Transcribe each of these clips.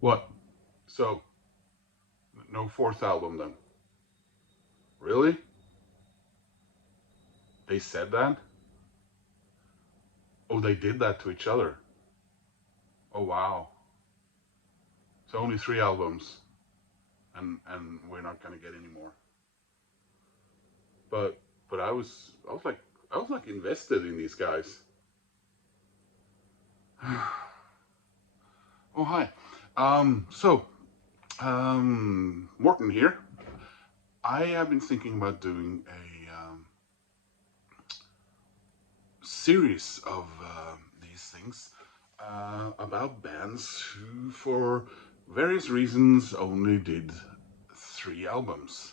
What? So, no fourth album then? Really? They said that? Oh, they did that to each other. Oh, wow. So only three albums, and we're not gonna get any more. But I was like invested in these guys. Oh, hi. Morton here. I have been thinking about doing a series of these things about bands who, for various reasons, only did three albums,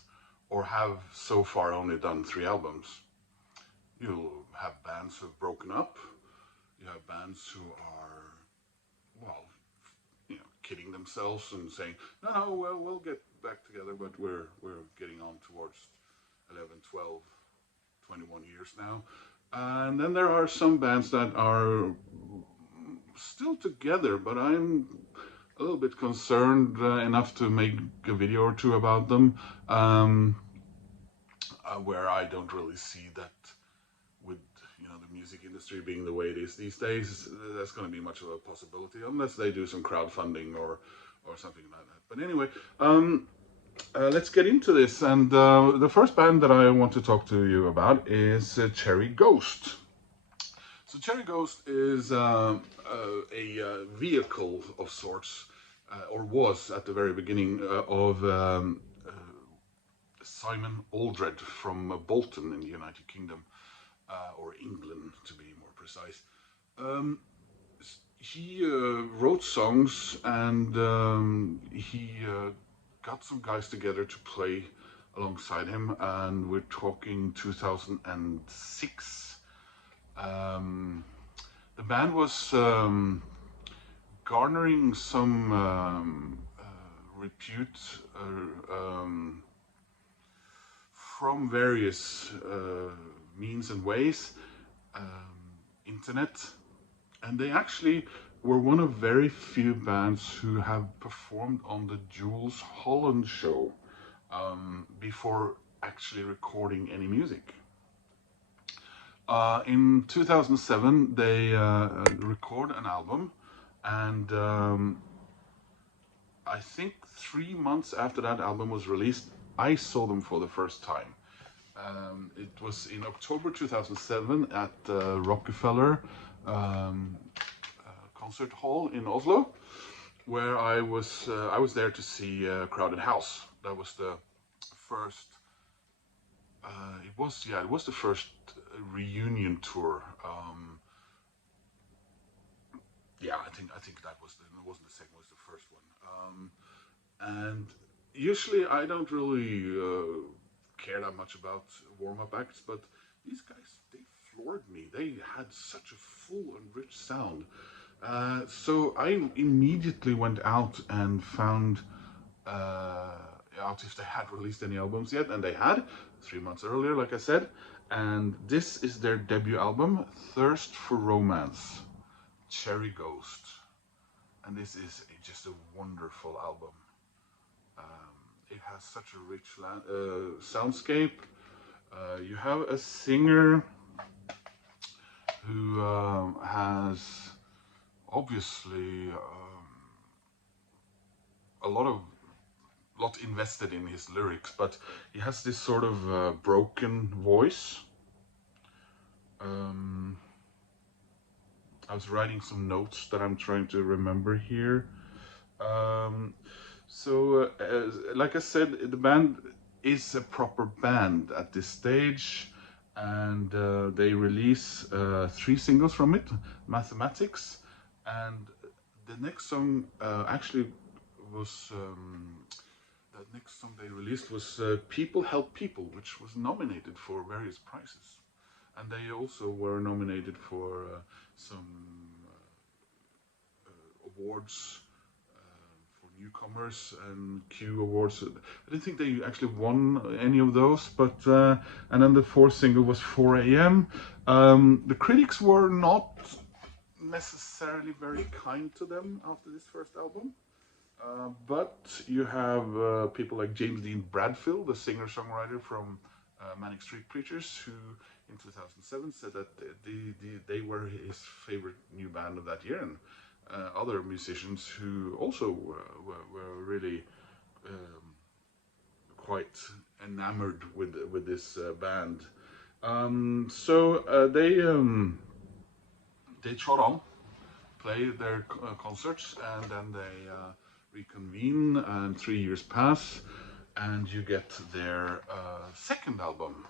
or have so far only done three albums. You'll have bands who've broken up. You have bands who are, well, kidding themselves and saying, no, no, well, we'll get back together, but we're getting on towards 11, 12, 21 years now. And then there are some bands that are still together, but I'm a little bit concerned enough to make a video or two about them, where I don't really see that with the music industry being the way it is these days, that's going to be much of a possibility unless they do some crowdfunding or something like that. But anyway, let's get into this. And the first band that I want to talk to you about is Cherry Ghost. So Cherry Ghost is a vehicle of sorts, or was at the very beginning of Simon Aldred from Bolton in the United Kingdom, or England to be more precise. Um, he wrote songs, and he got some guys together to play alongside him, and we're talking 2006. The band was garnering some repute from various means and ways, internet, and they actually were one of very few bands who have performed on the Jules Holland show before actually recording any music. In 2007, they record an album, and I think 3 months after that album was released, I saw them for the first time. It was in October 2007 at Rockefeller Concert Hall in Oslo, where I was there to see Crowded House. That was the first. It was the first reunion tour. I think that was it wasn't the second, it was the first one. And usually I don't really care that much about warm-up acts, but these guys, they floored me. They had such a full and rich sound. So I immediately went out and found out if they had released any albums yet, and they had 3 months earlier, like I said. And this is their debut album, Thirst for Romance, Cherry Ghost. And this is just a wonderful album. It has such a rich soundscape. You have a singer who has obviously a lot invested in his lyrics, but he has this sort of broken voice. I was writing some notes that I'm trying to remember here. Like I said, the band is a proper band at this stage, and they release 3 singles from it, Mathematics, and the next song actually was the next song they released was People Help People, which was nominated for various prizes, and they also were nominated for some awards for newcomers and Q awards. I didn't think they actually won any of those, but and then the fourth single was 4 a.m. The critics were not necessarily very kind to them after this first album. But you have people like James Dean Bradfield, the singer-songwriter from Manic Street Preachers, who in 2007 said that they were his favorite new band of that year, and other musicians who also were really um, quite enamored with this band. So they trot on, play their concerts, and then they reconvene, and 3 years pass, and you get their second album,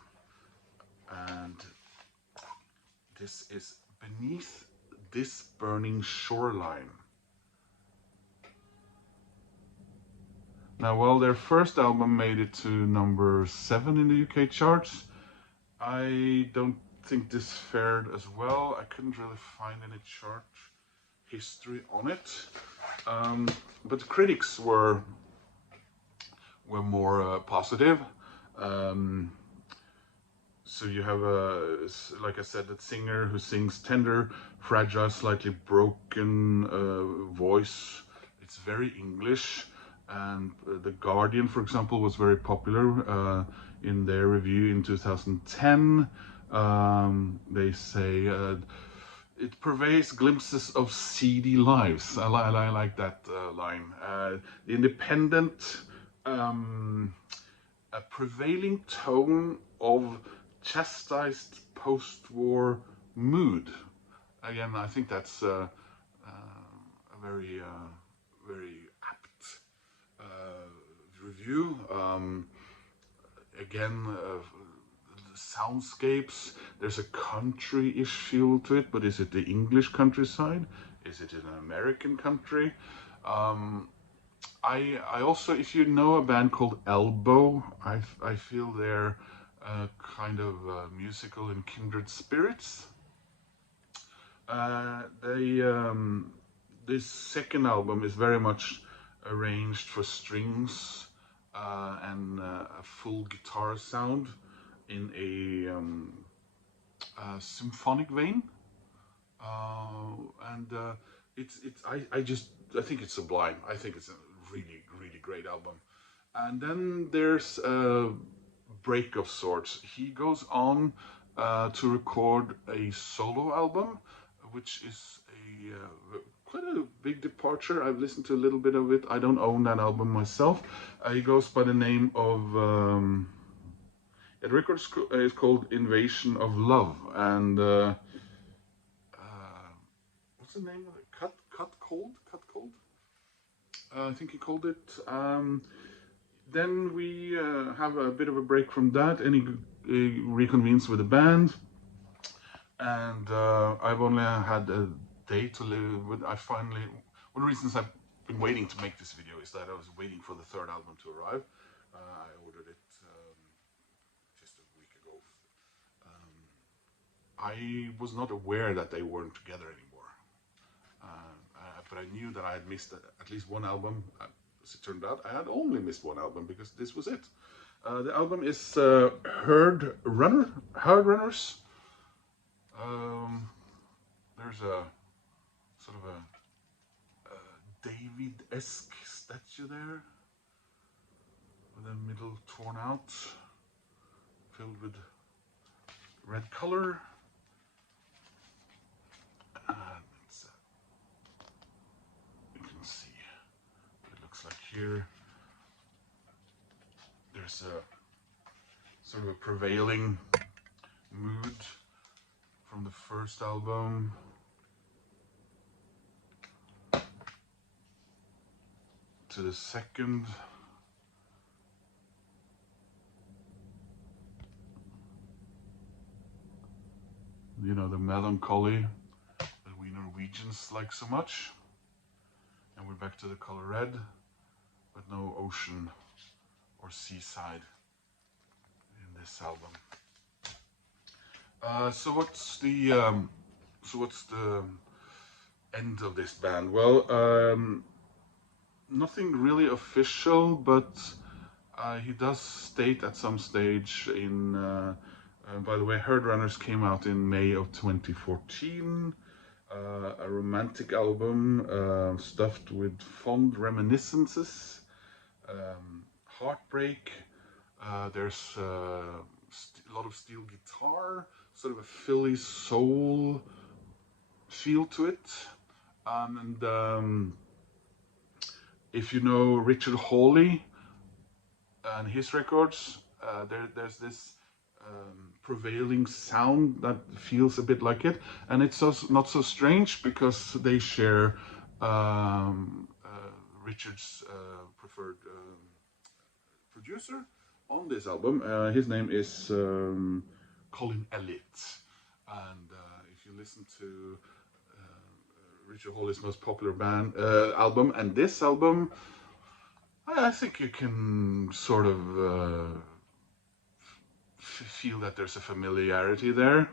and this is Beneath This Burning Shoreline. Now, while their first album made it to number 7 in the UK charts, I don't think this fared as well. I couldn't really find any chart history on it, but the critics were more positive. Um, so you have like I said, that singer who sings tender, fragile, slightly broken voice. It's very English, and The Guardian, for example, was very popular in their review in 2010. They say it purveys glimpses of seedy lives. I like that line. The independent, a prevailing tone of chastised post-war mood. Again, I think that's a very apt review. Again, the soundscapes. There's a country-ish feel to it, but is it the English countryside? Is it an American country? I also, if you know a band called Elbow, I feel they're kind of musical and kindred spirits. This second album is very much arranged for strings and a full guitar sound in a symphonic vein, and I think it's sublime. I think it's a really great album. And then there's a break of sorts. He goes on to record a solo album, which is quite a big departure. I've listened to a little bit of it. I don't own that album myself. He goes by the name of the record is called Invasion of Love, and what's the name of it? Cut Cold. I think he called it. Then we have a bit of a break from that, and he reconvenes with the band. And I've only had a day to live with. One of the reasons I've been waiting to make this video is that I was waiting for the third album to arrive. I ordered it just a week ago. I was not aware that they weren't together anymore. But I knew that I had missed at least one album. As it turned out, I had only missed one album because this was it. The album is Herd Runners. There's a sort of a David-esque statue there, with the middle torn out, filled with red color. You can see what it looks like here. There's a sort of a prevailing mood from the first album. To the second. You know, the melancholy that we Norwegians like so much. And we're back to the color red, but no ocean or seaside in this album. So what's the end of this band? Well, nothing really official, but he does state at some stage in. By the way, Herd Runners came out in May of 2014, a romantic album stuffed with fond reminiscences, heartbreak. There's a lot of steel guitar, sort of a Philly soul feel to it. And if you know Richard Hawley and his records, there's this prevailing sound that feels a bit like it, and it's also not so strange because they share Richard's preferred producer on this album. His name is Colin Elliott, and if you listen to Richard Hawley's most popular band album and this album, I think you can sort of feel that there's a familiarity there.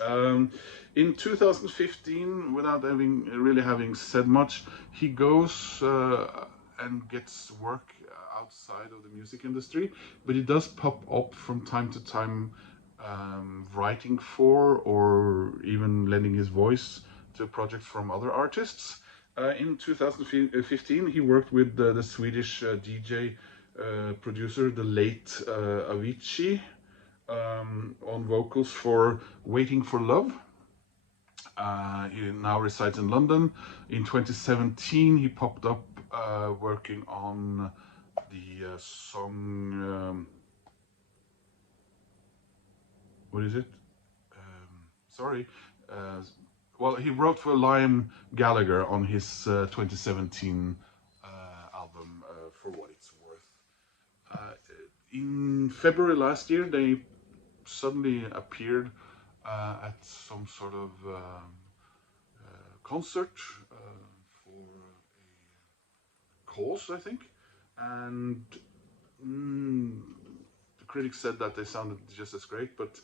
In 2015, without really having said much, he goes and gets work outside of the music industry, but he does pop up from time to time, writing for or even lending his voice to projects from other artists. In 2015, he worked with the Swedish DJ producer, the late Avicii, on vocals for Waiting for Love. He now resides in London. In 2017, he popped up working on the song. What is it? Sorry. Well, he wrote for Liam Gallagher on his 2017 album, For What It's Worth. In February last year, they suddenly appeared at some sort of concert for a cause, I think, and the critics said that they sounded just as great, but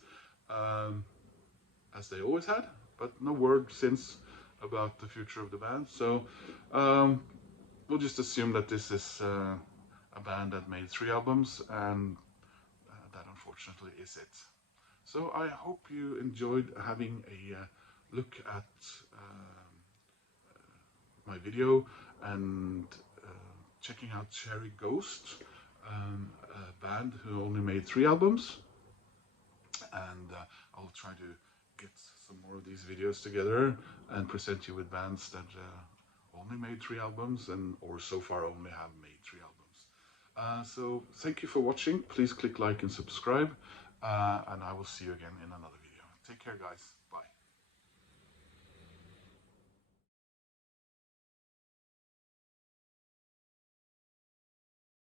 as they always had, but no word since about the future of the band. So we'll just assume that this is a band that made 3 albums, and that unfortunately is it. So I hope you enjoyed having a look at my video and checking out Cherry Ghost, a band who only made 3 albums. And I'll try to get some more of these videos together and present you with bands that only made 3 albums or so far only have made 3 albums. So thank you for watching. Please click like and subscribe, and I will see you again in another video. Take care, guys.